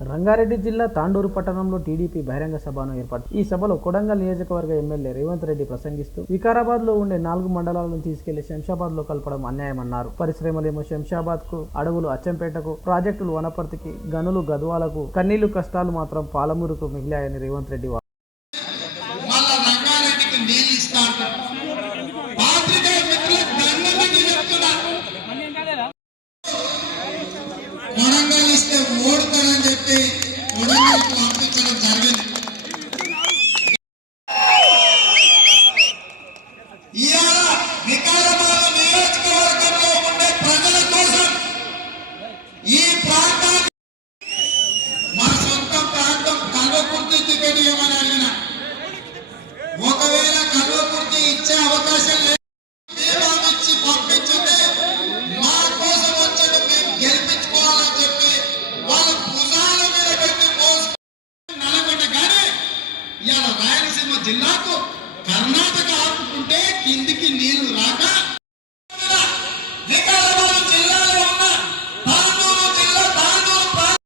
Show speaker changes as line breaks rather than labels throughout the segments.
రంగారెడ్డి జిల్లా తాండూరు పట్టణంలో టీడీపీ బహిరంగ సభను ఏర్పాటు ఈ సభలో కొడంగల్ నియోజకవర్గ ఎమ్మెల్యే రేవంత్ రెడ్డి ప్రసంగిస్తూ వికారాబాద్లో ఉండే నాలుగు మండలాలను తీసుకెళ్ళి శంషాబాద్లో కలపడం అన్యాయమన్నారు. పరిశ్రమలేమో శంషాబాద్కు అడవులు అచ్చంపేటకు ప్రాజెక్టులు వనపర్తికి గనులు గద్వాలకు కన్నీళ్ళు కష్టాలు మాత్రం పాలమూరుకు మిగిలాయని రేవంత్ రెడ్డి
రాయలసీమ జిల్లాకు కర్ణాటక ఆపుకుంటే కిందికి నీళ్ళు రాక వికారాబాద్ జిల్లాలో ఉన్న తాండూరు జిల్లా తాండూరు ప్రాంతం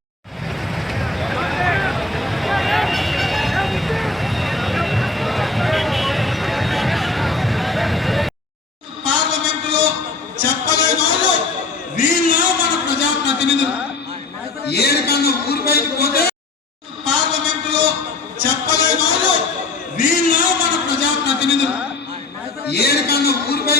పార్లమెంటులో చెప్పలేని వాళ్ళు వీళ్ళ మన ప్రజాప్రతినిధులు ఏడుకన్నా ఊరి బయట పోతే పార్లమెంటులో చెప్పలేని వాళ్ళు వీళ్ళ మన ప్రజాప్రతినిధులు. ఏడు